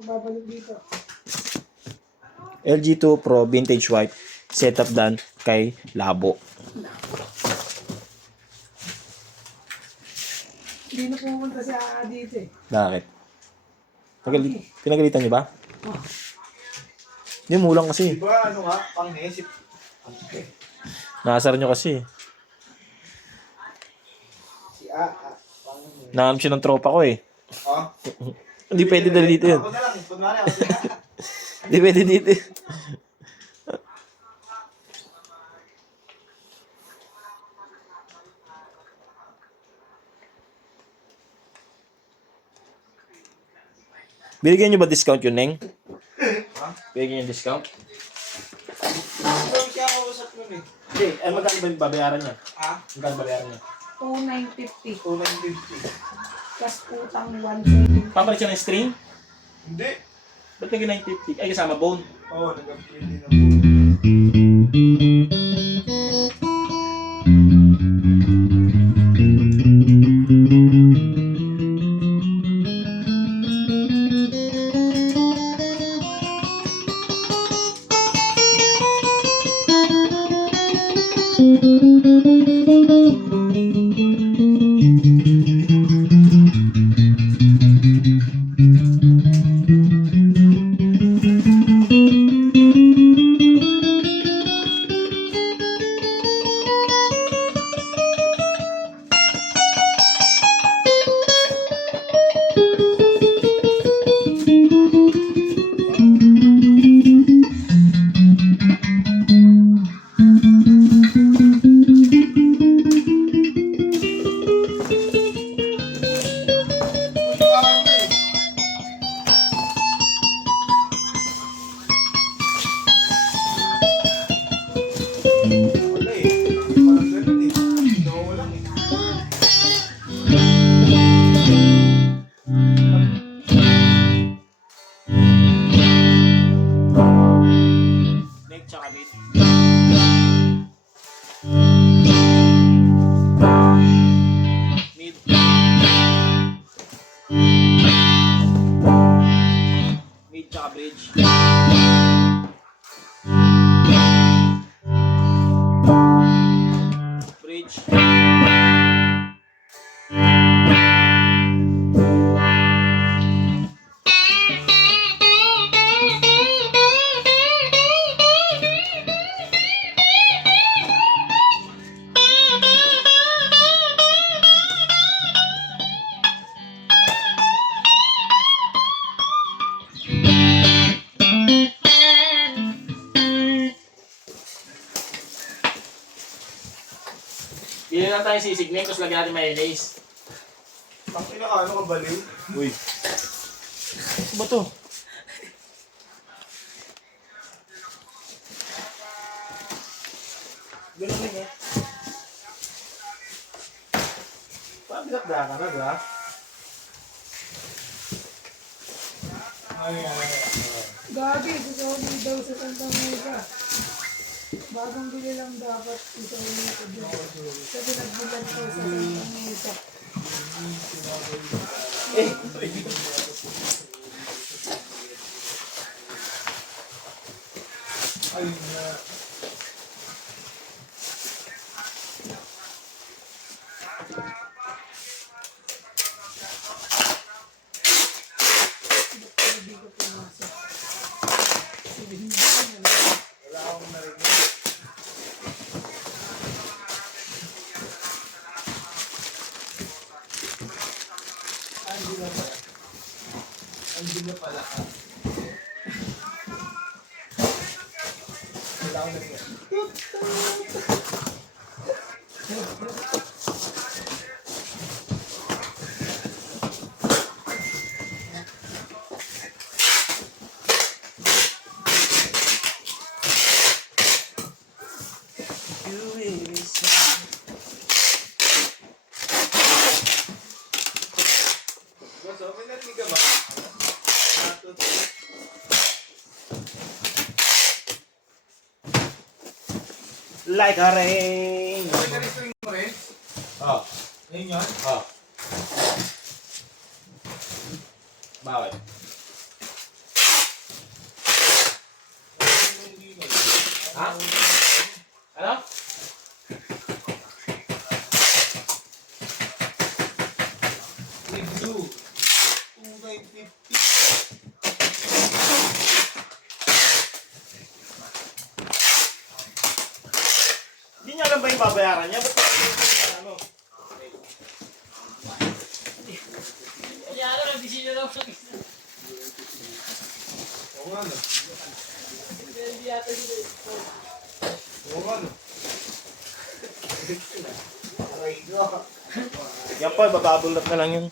Babalik dito. LG2 Pro Vintage White. Setup done kay Labo. Hindi na pumunta si Aa dito eh. Bakit? Pinagalitan niyo ba? Hindi, mulang kasi. Diba ano nga, pang-nesip. Nakasar niyo kasi. Si A. Naam siya ng tropa ko eh. Oh. Hindi pwede dali dito yun. Ako na lang, kunwari ako na. Hindi pwede dito. Binigyan niyo ba discount yun, Neng? Binigyan niyo discount? Ano siya kausap nun eh? Hindi, magkano ba yung babayaran niya? Ha? Magkano babayaran niya? 2,950. 2,950. Plus utang 170. Papalit siya ng string? Hindi. Ba't naging 950? Ay, kasama bone. Oo, nag-upgrade din ako. Wala eh. Parang ganun eh. Ginawa lang eh. Neck tsaka mid. Mid. Mid tsaka bridge. Bridge. Bili lang tayo sisig Neng, tapos lagyan natin mayonnaise. Ang ano ka baliw? Uy. Ano ba to? Ganun lang eh. Parang binakda ka na ba? Ay. Gabi, sasawin daw sa Santa Mesa. Bagong bili lang dapat isawin ko dyan. Kasi nagbilan ko sa Santa Mesa. Ay na. Hindi ko pumasok. Wala akong narinig. Andun na pala. Wala akong narinig. Boss, okay narinig ka ba? Like a rain. Okay na rin mo rin? Oh. Ayun yun? Oh. Bakit? Ha? Ano? Review. 2,950. Hindi niya alam ba yung babayaran niya? Ba't ano? Kaya nag-decision daw sa isa. Oo nga no. Hindi yata sila. Oo nga no. Yan po, bababulot na lang yun.